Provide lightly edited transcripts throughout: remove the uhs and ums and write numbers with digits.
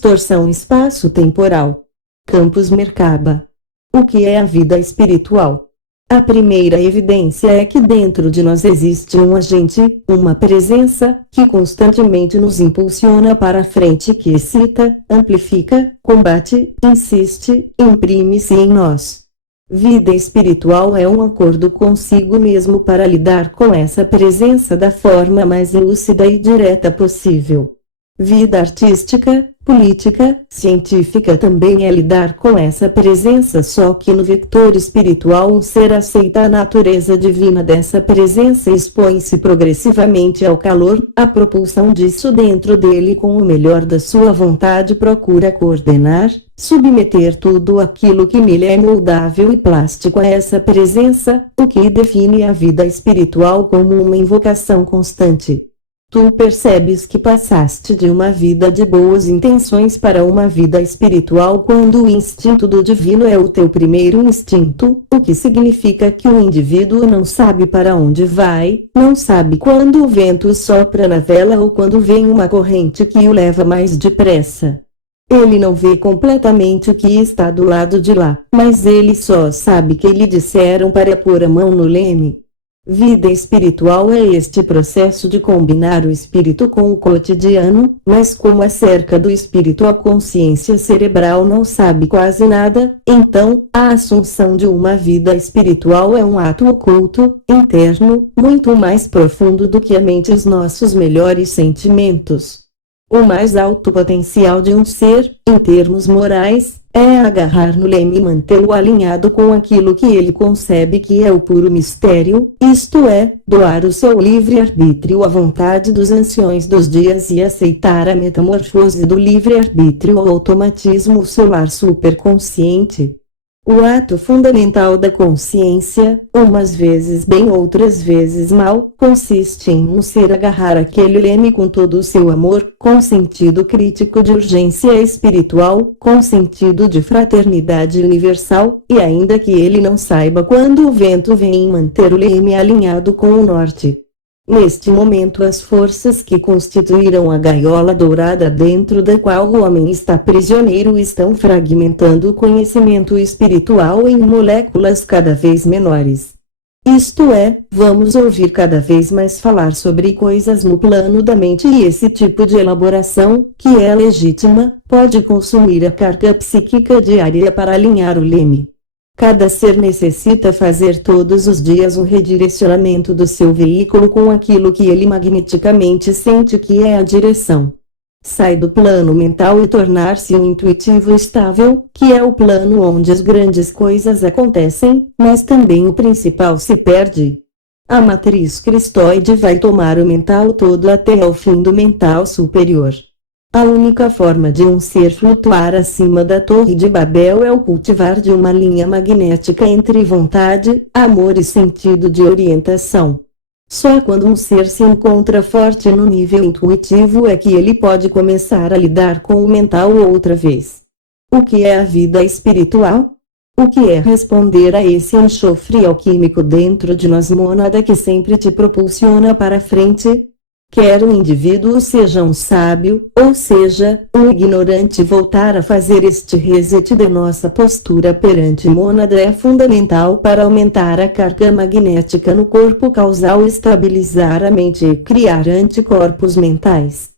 Distorção espaço-temporal. Campus Merkaba. O que é a vida espiritual? A primeira evidência é que dentro de nós existe um agente, uma presença, que constantemente nos impulsiona para a frente, que excita, amplifica, combate, insiste, imprime-se em nós. Vida espiritual é um acordo consigo mesmo para lidar com essa presença da forma mais lúcida e direta possível. Vida artística, política, científica também é lidar com essa presença, só que no vector espiritual um ser aceita a natureza divina dessa presença e expõe-se progressivamente ao calor, a propulsão disso dentro dele com o melhor da sua vontade procura coordenar, submeter tudo aquilo que nele é moldável e plástico a essa presença, o que define a vida espiritual como uma invocação constante. Tu percebes que passaste de uma vida de boas intenções para uma vida espiritual quando o instinto do divino é o teu primeiro instinto, o que significa que o indivíduo não sabe para onde vai, não sabe quando o vento sopra na vela ou quando vem uma corrente que o leva mais depressa. Ele não vê completamente o que está do lado de lá, mas ele só sabe que lhe disseram para pôr a mão no leme. Vida espiritual é este processo de combinar o espírito com o cotidiano, mas como a cerca do espírito a consciência cerebral não sabe quase nada, então, a assunção de uma vida espiritual é um ato oculto, interno, muito mais profundo do que a mente e os nossos melhores sentimentos. O mais alto potencial de um ser, em termos morais, é agarrar no leme e mantê-lo alinhado com aquilo que ele concebe que é o puro mistério, isto é, doar o seu livre-arbítrio à vontade dos anciões dos dias e aceitar a metamorfose do livre-arbítrio ao automatismo solar superconsciente. O ato fundamental da consciência, umas vezes bem outras vezes mal, consiste em um ser agarrar aquele leme com todo o seu amor, com sentido crítico de urgência espiritual, com sentido de fraternidade universal, e ainda que ele não saiba quando o vento vem, manter o leme alinhado com o norte. Neste momento as forças que constituíram a gaiola dourada dentro da qual o homem está prisioneiro estão fragmentando o conhecimento espiritual em moléculas cada vez menores. Isto é, vamos ouvir cada vez mais falar sobre coisas no plano da mente e esse tipo de elaboração, que é legítima, pode consumir a carga psíquica diária para alinhar o leme. Cada ser necessita fazer todos os dias um redirecionamento do seu veículo com aquilo que ele magneticamente sente que é a direção. Sai do plano mental e tornar-se um intuitivo estável, que é o plano onde as grandes coisas acontecem, mas também o principal se perde. A matriz cristoide vai tomar o mental todo até ao fim do mental superior. A única forma de um ser flutuar acima da Torre de Babel é o cultivar de uma linha magnética entre vontade, amor e sentido de orientação. Só quando um ser se encontra forte no nível intuitivo é que ele pode começar a lidar com o mental outra vez. O que é a vida espiritual? O que é responder a esse enxofre alquímico dentro de nós, mônada que sempre te propulsiona para frente? Quer o indivíduo seja um sábio, ou seja, um ignorante, voltar a fazer este reset de nossa postura perante mônada é fundamental para aumentar a carga magnética no corpo causal, estabilizar a mente e criar anticorpos mentais.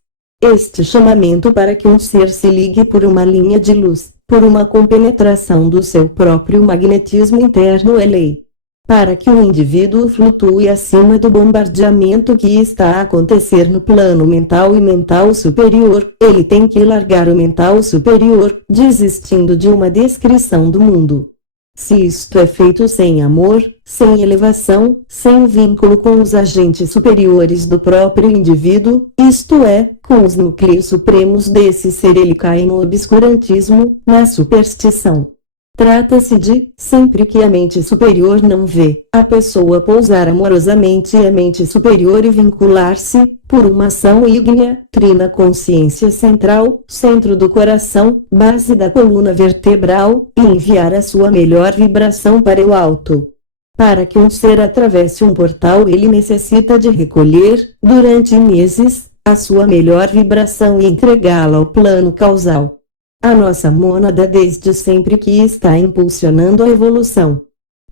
Este chamamento para que um ser se ligue por uma linha de luz, por uma compenetração do seu próprio magnetismo interno é lei. Para que o indivíduo flutue acima do bombardeamento que está a acontecer no plano mental e mental superior, ele tem que largar o mental superior, desistindo de uma descrição do mundo. Se isto é feito sem amor, sem elevação, sem vínculo com os agentes superiores do próprio indivíduo, isto é, com os núcleos supremos desse ser, ele cai no obscurantismo, na superstição. Trata-se de, sempre que a mente superior não vê, a pessoa pousar amorosamente a mente superior e vincular-se, por uma ação ígnea, trina consciência central, centro do coração, base da coluna vertebral, e enviar a sua melhor vibração para o alto. Para que um ser atravesse um portal, ele necessita de recolher, durante meses, a sua melhor vibração e entregá-la ao plano causal. A nossa mônada desde sempre que está impulsionando a evolução.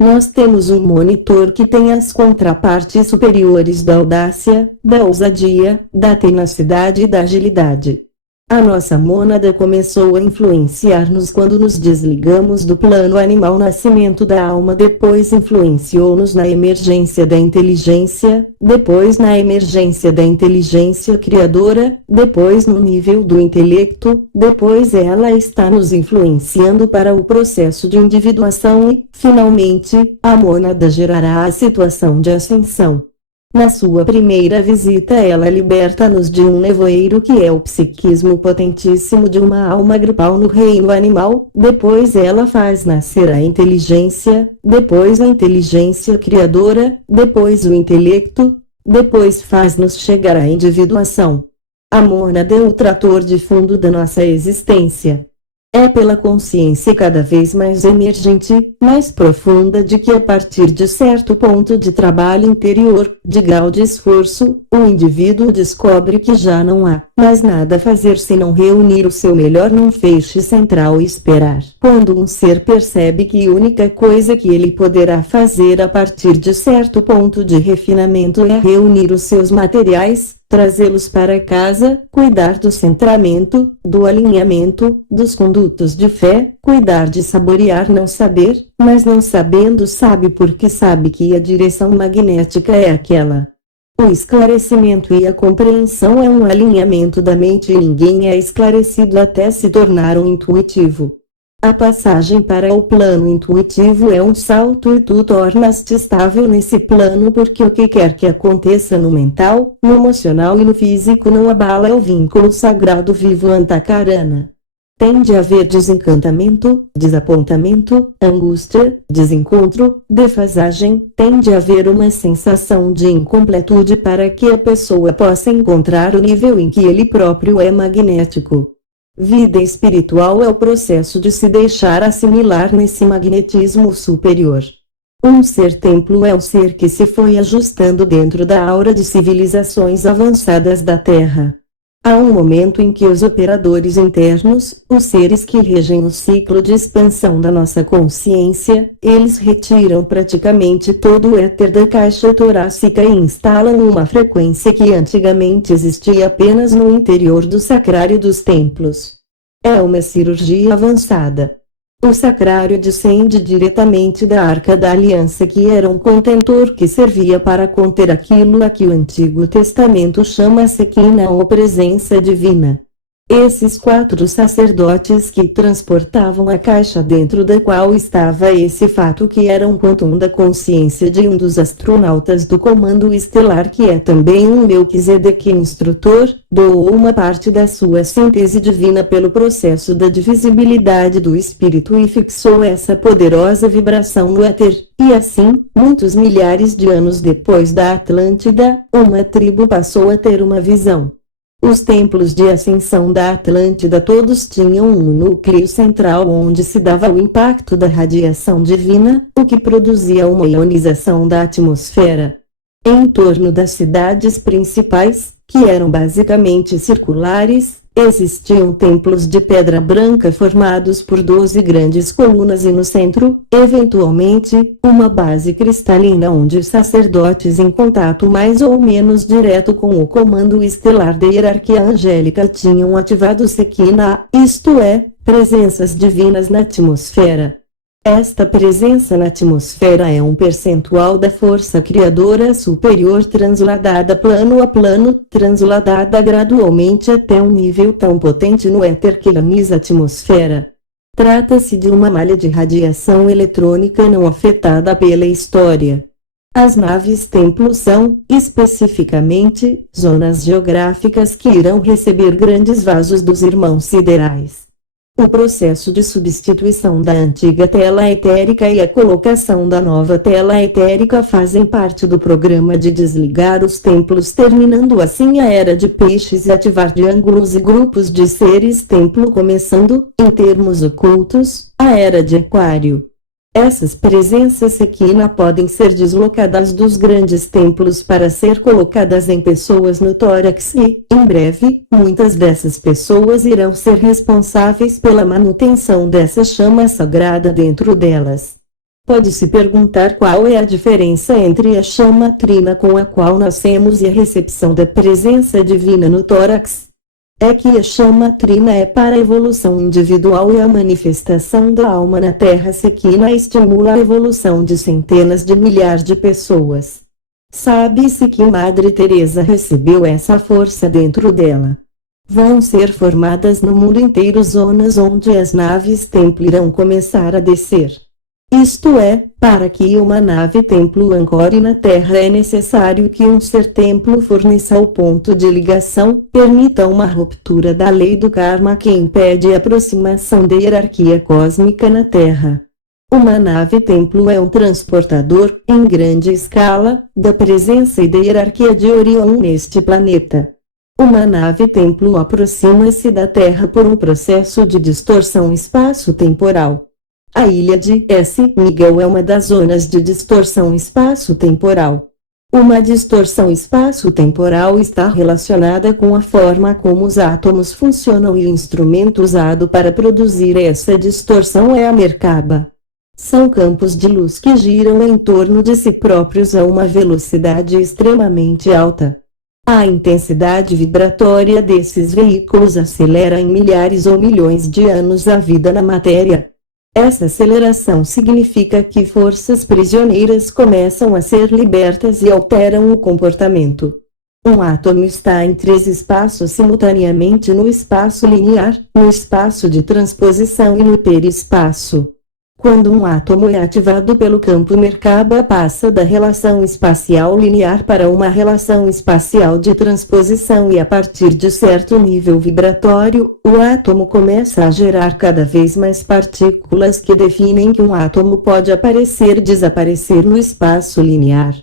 Nós temos um monitor que tem as contrapartes superiores da audácia, da ousadia, da tenacidade e da agilidade. A nossa mônada começou a influenciar-nos quando nos desligamos do plano animal, nascimento da alma, depois influenciou-nos na emergência da inteligência, depois na emergência da inteligência criadora, depois no nível do intelecto, depois ela está nos influenciando para o processo de individuação e, finalmente, a mônada gerará a situação de ascensão. Na sua primeira visita ela liberta-nos de um nevoeiro que é o psiquismo potentíssimo de uma alma grupal no reino animal, depois ela faz nascer a inteligência, depois a inteligência criadora, depois o intelecto, depois faz-nos chegar à individuação. A mônada é o trator de fundo da nossa existência. É pela consciência cada vez mais emergente, mais profunda de que a partir de certo ponto de trabalho interior, de grau de esforço, o indivíduo descobre que já não há mais nada a fazer senão reunir o seu melhor num feixe central e esperar. Quando um ser percebe que a única coisa que ele poderá fazer a partir de certo ponto de refinamento é reunir os seus materiais, trazê-los para casa, cuidar do centramento, do alinhamento, dos condutos de fé, cuidar de saborear não saber, mas não sabendo sabe porque sabe que a direção magnética é aquela. O esclarecimento e a compreensão é um alinhamento da mente e ninguém é esclarecido até se tornar um intuitivo. A passagem para o plano intuitivo é um salto e tu tornas-te estável nesse plano porque o que quer que aconteça no mental, no emocional e no físico não abala o vínculo sagrado vivo Antakarana. Tende a haver desencantamento, desapontamento, angústia, desencontro, defasagem, tende a haver uma sensação de incompletude para que a pessoa possa encontrar o nível em que ele próprio é magnético. Vida espiritual é o processo de se deixar assimilar nesse magnetismo superior. Um ser templo é um ser que se foi ajustando dentro da aura de civilizações avançadas da Terra. Há um momento em que os operadores internos, os seres que regem o ciclo de expansão da nossa consciência, eles retiram praticamente todo o éter da caixa torácica e instalam uma frequência que antigamente existia apenas no interior do sacrário dos templos. É uma cirurgia avançada. O sacrário descende diretamente da Arca da Aliança, que era um contentor que servia para conter aquilo a que o Antigo Testamento chama Shekinah ou presença divina. Esses 4 sacerdotes que transportavam a caixa dentro da qual estava esse fato que era um quantum da consciência de um dos astronautas do comando estelar que é também um Melquisedeque instrutor, doou uma parte da sua síntese divina pelo processo da divisibilidade do espírito e fixou essa poderosa vibração no éter, e assim, muitos milhares de anos depois da Atlântida, uma tribo passou a ter uma visão. Os templos de ascensão da Atlântida todos tinham um núcleo central onde se dava o impacto da radiação divina, o que produzia uma ionização da atmosfera. Em torno das cidades principais, que eram basicamente circulares, existiam templos de pedra branca formados por 12 grandes colunas e no centro, eventualmente, uma base cristalina onde sacerdotes em contato mais ou menos direto com o comando estelar da hierarquia angélica tinham ativado Shekinah, isto é, presenças divinas na atmosfera. Esta presença na atmosfera é um percentual da força criadora superior transladada plano a plano, transladada gradualmente até um nível tão potente no éter que ioniza a atmosfera. Trata-se de uma malha de radiação eletrônica não afetada pela história. As naves-templo são, especificamente, zonas geográficas que irão receber grandes vasos dos irmãos siderais. O processo de substituição da antiga tela etérica e a colocação da nova tela etérica fazem parte do programa de desligar os templos, terminando assim a era de peixes e ativar triângulos e grupos de seres templo, começando, em termos ocultos, a era de Aquário. Essas presenças Shekinah podem ser deslocadas dos grandes templos para ser colocadas em pessoas no tórax e, em breve, muitas dessas pessoas irão ser responsáveis pela manutenção dessa chama sagrada dentro delas. Pode-se perguntar qual é a diferença entre a chama trina com a qual nascemos e a recepção da presença divina no tórax. É que a chama trina é para a evolução individual e a manifestação da alma na Terra. Shekinah estimula a evolução de centenas de milhares de pessoas. Sabe-se que Madre Teresa recebeu essa força dentro dela. Vão ser formadas no mundo inteiro zonas onde as naves-templo irão começar a descer. Isto é, para que uma nave-templo ancore na Terra é necessário que um ser-templo forneça o ponto de ligação, permita uma ruptura da lei do karma que impede a aproximação da hierarquia cósmica na Terra. Uma nave-templo é um transportador, em grande escala, da presença e da hierarquia de Orion neste planeta. Uma nave-templo aproxima-se da Terra por um processo de distorção espaço-temporal. A ilha de S. Miguel é uma das zonas de distorção espaço-temporal. Uma distorção espaço-temporal está relacionada com a forma como os átomos funcionam e o instrumento usado para produzir essa distorção é a Merkaba. São campos de luz que giram em torno de si próprios a uma velocidade extremamente alta. A intensidade vibratória desses veículos acelera em milhares ou milhões de anos a vida na matéria. Essa aceleração significa que forças prisioneiras começam a ser libertas e alteram o comportamento. Um átomo está em 3 espaços simultaneamente: no espaço linear, no espaço de transposição e no hiperespaço. Quando um átomo é ativado pelo campo Merkaba, passa da relação espacial linear para uma relação espacial de transposição e a partir de certo nível vibratório, o átomo começa a gerar cada vez mais partículas que definem que um átomo pode aparecer e desaparecer no espaço linear.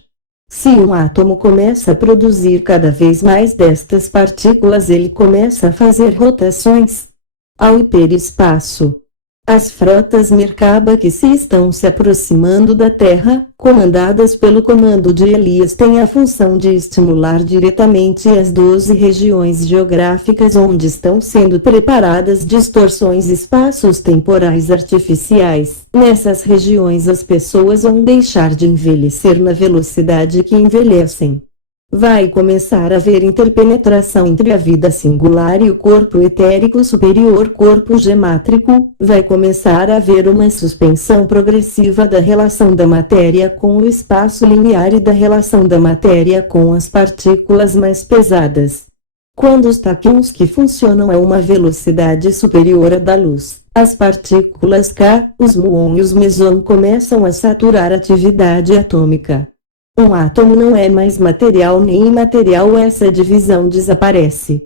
Se um átomo começa a produzir cada vez mais destas partículas, ele começa a fazer rotações ao hiperespaço. As frotas Merkaba que se estão se aproximando da Terra, comandadas pelo comando de Elias, têm a função de estimular diretamente as 12 regiões geográficas onde estão sendo preparadas distorções espaços temporais artificiais. Nessas regiões as pessoas vão deixar de envelhecer na velocidade que envelhecem. Vai começar a haver interpenetração entre a vida singular e o corpo etérico superior, corpo gemátrico. Vai começar a haver uma suspensão progressiva da relação da matéria com o espaço linear e da relação da matéria com as partículas mais pesadas. Quando os taquins que funcionam a uma velocidade superior à da luz, as partículas K, os muon e os meson começam a saturar a atividade atômica. Um átomo não é mais material nem imaterial, essa divisão desaparece.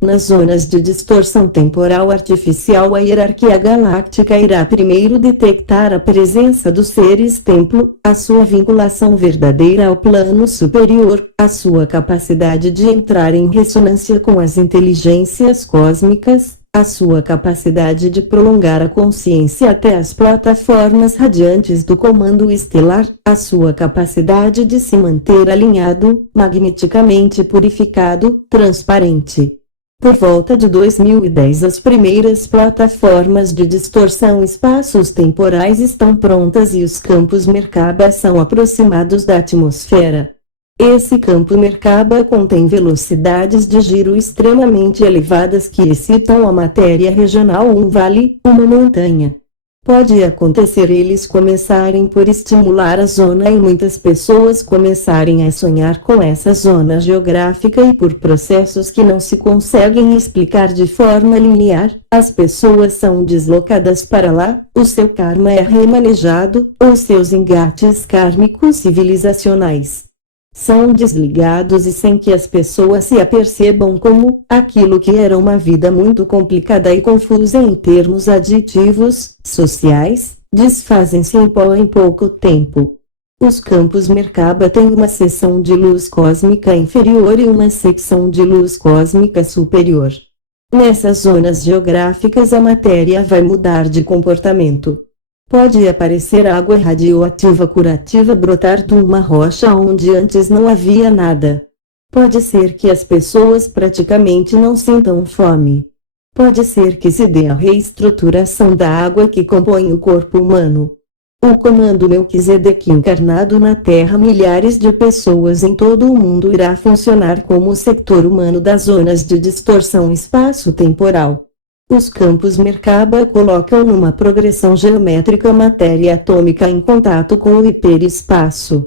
Nas zonas de distorção temporal artificial, a hierarquia galáctica irá primeiro detectar a presença dos seres templo, a sua vinculação verdadeira ao plano superior, a sua capacidade de entrar em ressonância com as inteligências cósmicas, a sua capacidade de prolongar a consciência até as plataformas radiantes do comando estelar, a sua capacidade de se manter alinhado, magneticamente purificado, transparente. Por volta de 2010, as primeiras plataformas de distorção espaços temporais estão prontas e os campos Merkaba são aproximados da atmosfera. Esse campo Merkaba contém velocidades de giro extremamente elevadas que excitam a matéria regional, um vale, uma montanha. Pode acontecer eles começarem por estimular a zona e muitas pessoas começarem a sonhar com essa zona geográfica e por processos que não se conseguem explicar de forma linear, as pessoas são deslocadas para lá, o seu karma é remanejado, ou seus engates kármicos civilizacionais são desligados e sem que as pessoas se apercebam como aquilo que era uma vida muito complicada e confusa em termos aditivos, sociais, desfazem-se em pó em pouco tempo. Os campos Merkaba têm uma seção de luz cósmica inferior e uma secção de luz cósmica superior. Nessas zonas geográficas a matéria vai mudar de comportamento. Pode aparecer água radioativa curativa brotar de uma rocha onde antes não havia nada. Pode ser que as pessoas praticamente não sintam fome. Pode ser que se dê a reestruturação da água que compõe o corpo humano. O comando Melquisedeque encarnado na Terra, milhares de pessoas em todo o mundo irá funcionar como o sector humano das zonas de distorção espaço-temporal. Os campos Merkaba colocam numa progressão geométrica a matéria atômica em contato com o hiperespaço.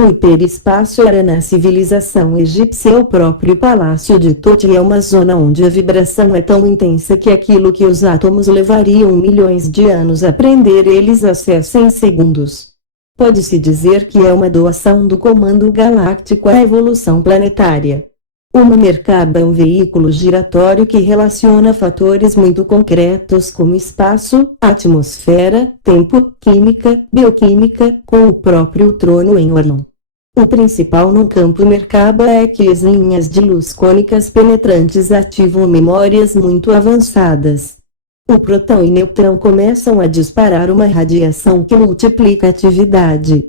O hiperespaço era na civilização egípcia o próprio palácio de Toti e é uma zona onde a vibração é tão intensa que aquilo que os átomos levariam milhões de anos a aprender eles acessam em segundos. Pode-se dizer que é uma doação do comando galáctico à evolução planetária. Uma Merkaba é um veículo giratório que relaciona fatores muito concretos como espaço, atmosfera, tempo, química, bioquímica, com o próprio trono em Orion. O principal no campo Merkaba é que as linhas de luz cônicas penetrantes ativam memórias muito avançadas. O próton e nêutron começam a disparar uma radiação que multiplica a atividade.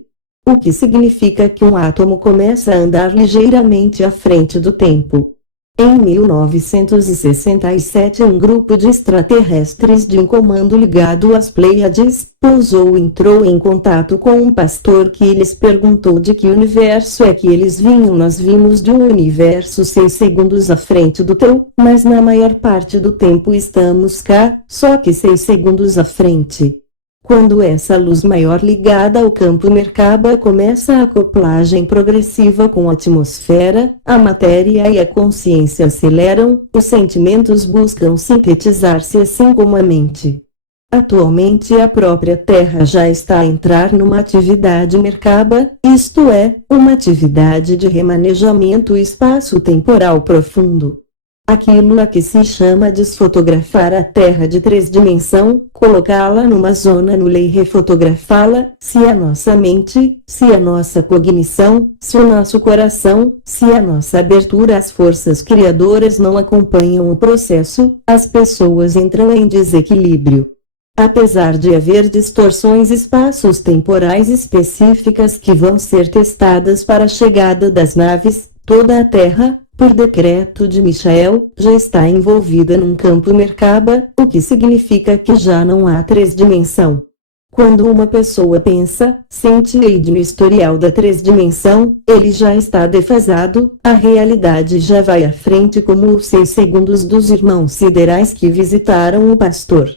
O que significa que um átomo começa a andar ligeiramente à frente do tempo. Em 1967 um grupo de extraterrestres de um comando ligado às Pleiades, pousou e entrou em contato com um pastor que lhes perguntou de que universo é que eles vinham. Nós vimos de um universo 6 segundos à frente do teu, mas na maior parte do tempo estamos cá, só que 6 segundos à frente. Quando essa luz maior ligada ao campo Merkaba começa a acoplagem progressiva com a atmosfera, a matéria e a consciência aceleram, os sentimentos buscam sintetizar-se assim como a mente. Atualmente a própria Terra já está a entrar numa atividade Merkaba, isto é, uma atividade de remanejamento espaço-temporal profundo. Aquilo a que se chama desfotografar a Terra de 3 dimensões, colocá-la numa zona nula e refotografá-la, se a nossa mente, se a nossa cognição, se o nosso coração, se a nossa abertura às forças criadoras não acompanham o processo, as pessoas entram em desequilíbrio. Apesar de haver distorções espaços-temporais específicas que vão ser testadas para a chegada das naves, toda a Terra, por decreto de Michael, já está envolvida num campo Merkaba, o que significa que já não há 3 dimensões. Quando uma pessoa pensa, sente e no historial da 3 dimensões, ele já está defasado, a realidade já vai à frente como os 6 segundos dos irmãos siderais que visitaram o pastor.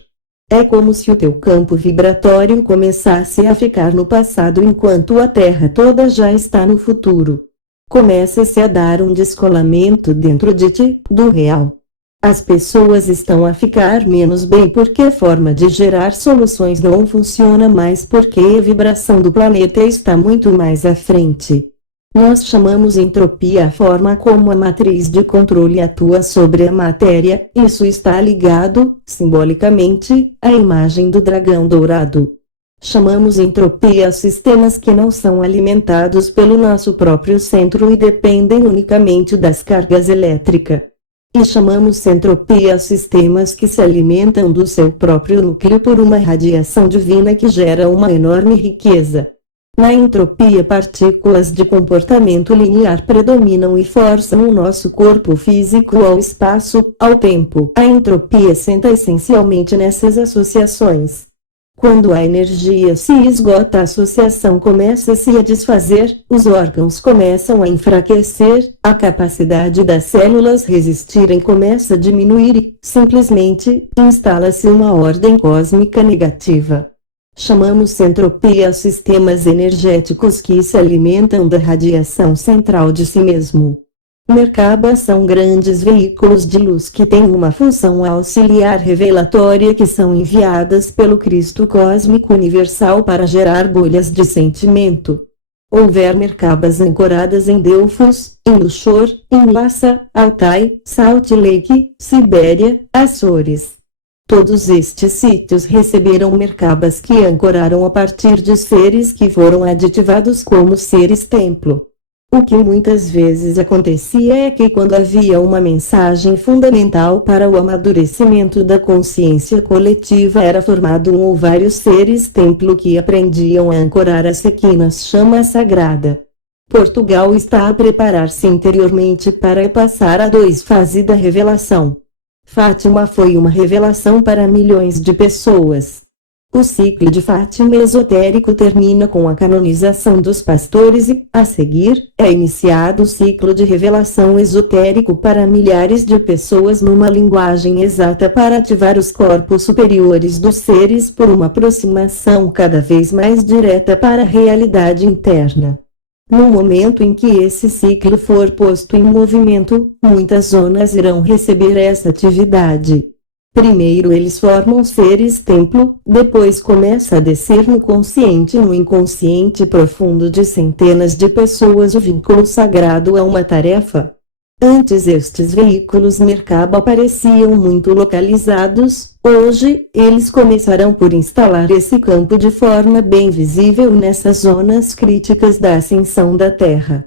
É como se o teu campo vibratório começasse a ficar no passado enquanto a Terra toda já está no futuro. Começa-se a dar um descolamento dentro de ti, do real. As pessoas estão a ficar menos bem porque a forma de gerar soluções não funciona mais porque a vibração do planeta está muito mais à frente. Nós chamamos entropia a forma como a matriz de controle atua sobre a matéria, isso está ligado, simbolicamente, à imagem do dragão dourado. Chamamos entropia a sistemas que não são alimentados pelo nosso próprio centro e dependem unicamente das cargas elétricas. E chamamos entropia a sistemas que se alimentam do seu próprio núcleo por uma radiação divina que gera uma enorme riqueza. Na entropia, partículas de comportamento linear predominam e forçam o nosso corpo físico ao espaço, ao tempo. A entropia senta essencialmente nessas associações. Quando a energia se esgota, a associação começa-se a desfazer, os órgãos começam a enfraquecer, a capacidade das células resistirem começa a diminuir e, simplesmente, instala-se uma ordem cósmica negativa. Chamamos entropia sistemas energéticos que se alimentam da radiação central de si mesmo. Merkaba são grandes veículos de luz que têm uma função auxiliar revelatória que são enviadas pelo Cristo cósmico universal para gerar bolhas de sentimento. Houver Merkabas ancoradas em Delfos, em Luxor, em Lhasa, Altai, Salt Lake, Sibéria, Açores. Todos estes sítios receberam Merkabas que ancoraram a partir de seres que foram aditivados como seres templo. O que muitas vezes acontecia é que quando havia uma mensagem fundamental para o amadurecimento da consciência coletiva era formado um ou vários seres templo que aprendiam a ancorar a Sequinas chama sagrada. Portugal está a preparar-se interiormente para passar a 2 fase da revelação. Fátima foi uma revelação para milhões de pessoas. O ciclo de Fátima esotérico termina com a canonização dos pastores e, a seguir, é iniciado o ciclo de revelação esotérico para milhares de pessoas numa linguagem exata para ativar os corpos superiores dos seres por uma aproximação cada vez mais direta para a realidade interna. No momento em que esse ciclo for posto em movimento, muitas zonas irão receber essa atividade. Primeiro eles formam seres templo, depois começa a descer no consciente e no inconsciente profundo de centenas de pessoas o vínculo sagrado é uma tarefa. Antes estes veículos Merkaba pareciam muito localizados, hoje, eles começarão por instalar esse campo de forma bem visível nessas zonas críticas da ascensão da Terra.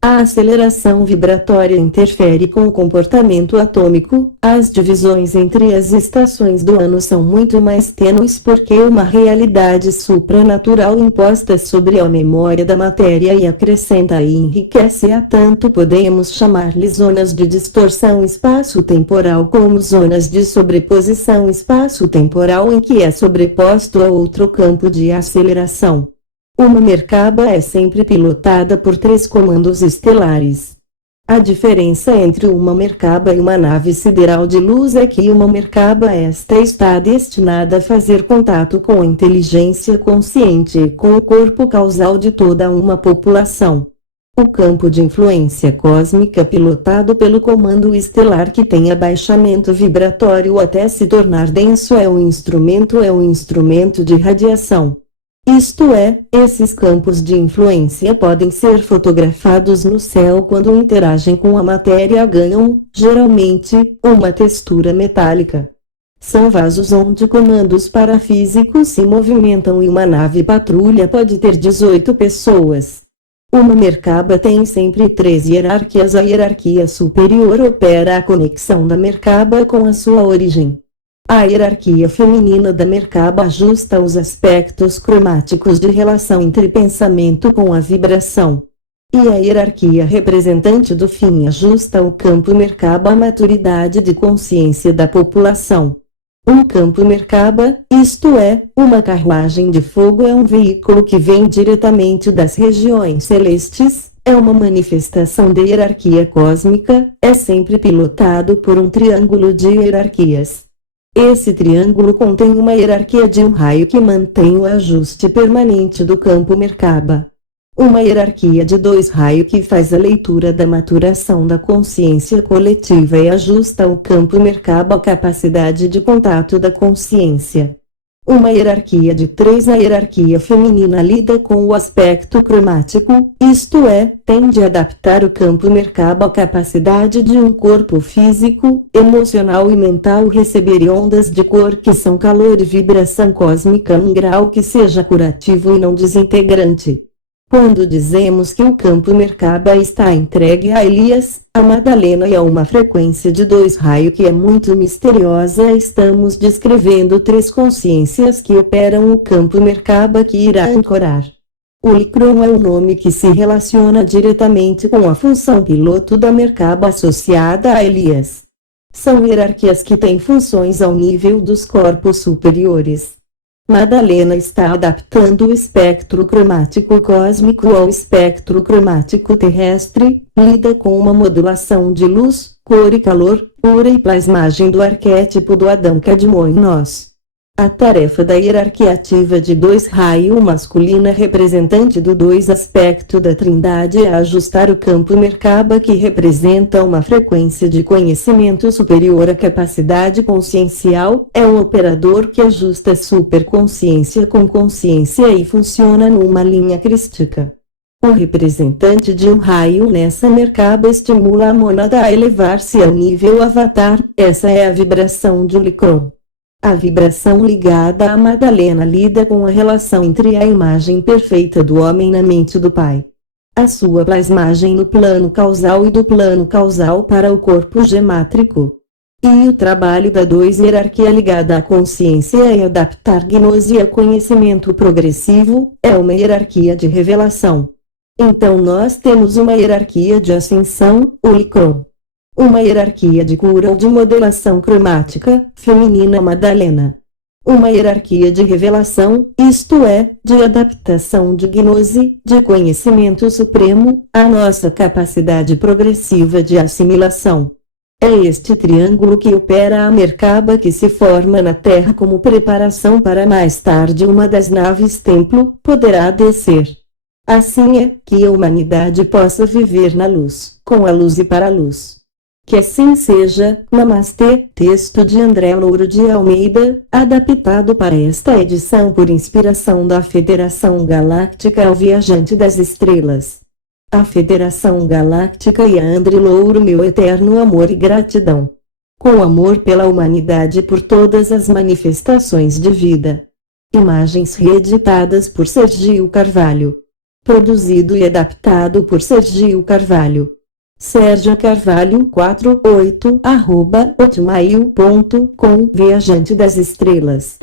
A aceleração vibratória interfere com o comportamento atômico, as divisões entre as estações do ano são muito mais tênues porque uma realidade supranatural imposta sobre a memória da matéria e acrescenta e enriquece-a tanto podemos chamar-lhe zonas de distorção espaço-temporal como zonas de sobreposição espaço-temporal em que é sobreposto a outro campo de aceleração. Uma Merkaba é sempre pilotada por 3 comandos estelares. A diferença entre uma Merkaba e uma nave sideral de luz é que uma Merkaba esta está destinada a fazer contato com a inteligência consciente e com o corpo causal de toda uma população. O campo de influência cósmica pilotado pelo comando estelar que tem abaixamento vibratório até se tornar denso é um instrumento de radiação. Isto é, esses campos de influência podem ser fotografados no céu quando interagem com a matéria ganham, geralmente, uma textura metálica. São vasos onde comandos parafísicos se movimentam e uma nave patrulha pode ter 18 pessoas. Uma Merkaba tem sempre 3 hierarquias. A hierarquia superior opera a conexão da Merkaba com a sua origem. A hierarquia feminina da Merkaba ajusta os aspectos cromáticos de relação entre pensamento com a vibração. E a hierarquia representante do fim ajusta o campo Merkaba à maturidade de consciência da população. Um campo Merkaba, isto é, uma carruagem de fogo é um veículo que vem diretamente das regiões celestes, é uma manifestação de hierarquia cósmica, é sempre pilotado por um triângulo de hierarquias. Esse triângulo contém uma hierarquia de um raio que mantém o ajuste permanente do campo Merkaba. Uma hierarquia de 2 raios que faz a leitura da maturação da consciência coletiva e ajusta o campo Merkaba à capacidade de contato da consciência. Uma hierarquia de 3 a hierarquia feminina lida com o aspecto cromático, isto é, tende a adaptar o campo Merkaba à capacidade de um corpo físico, emocional e mental receber ondas de cor que são calor e vibração cósmica num grau que seja curativo e não desintegrante. Quando dizemos que o campo Merkaba está entregue a Elias, a Madalena e a uma frequência de 2 raios que é muito misteriosa, estamos descrevendo 3 consciências que operam o campo Merkaba que irá ancorar. O Likron é o nome que se relaciona diretamente com a função piloto da Merkaba associada a Elias. São hierarquias que têm funções ao nível dos corpos superiores. Madalena está adaptando o espectro cromático cósmico ao espectro cromático terrestre, lida com uma modulação de luz, cor e calor, pura e plasmagem do arquétipo do Adão Kadmon em nós. A tarefa da hierarquia ativa de 2 raio masculina representante do 2 aspecto da trindade é ajustar o campo Merkaba que representa uma frequência de conhecimento superior à capacidade consciencial, é um operador que ajusta superconsciência com consciência e funciona numa linha crística. O representante de um raio nessa Merkaba estimula a mônada a elevar-se ao nível avatar, essa é a vibração de Ulicron. A vibração ligada à Madalena lida com a relação entre a imagem perfeita do homem na mente do Pai, a sua plasmagem no plano causal e do plano causal para o corpo gemátrico. E o trabalho da 2 hierarquia ligada à consciência é adaptar gnose a conhecimento progressivo, é uma hierarquia de revelação. Então nós temos uma hierarquia de ascensão, Ulicron. Uma hierarquia de cura ou de modelação cromática, feminina Madalena. Uma hierarquia de revelação, isto é, de adaptação de gnose, de conhecimento supremo, à nossa capacidade progressiva de assimilação. É este triângulo que opera a Merkaba que se forma na Terra como preparação para mais tarde uma das naves templo poderá descer. Assim é que a humanidade possa viver na luz, com a luz e para a luz. Que assim seja. Namastê. Texto de André Louro de Almeida, adaptado para esta edição por inspiração da Federação Galáctica ao Viajante das Estrelas. A Federação Galáctica e a André Louro, meu eterno amor e gratidão. Com amor pela humanidade e por todas as manifestações de vida. Imagens reeditadas por Sergio Carvalho. Produzido e adaptado por Sergio Carvalho. Sérgio Carvalho 48 @hotmail.com Viajante das Estrelas.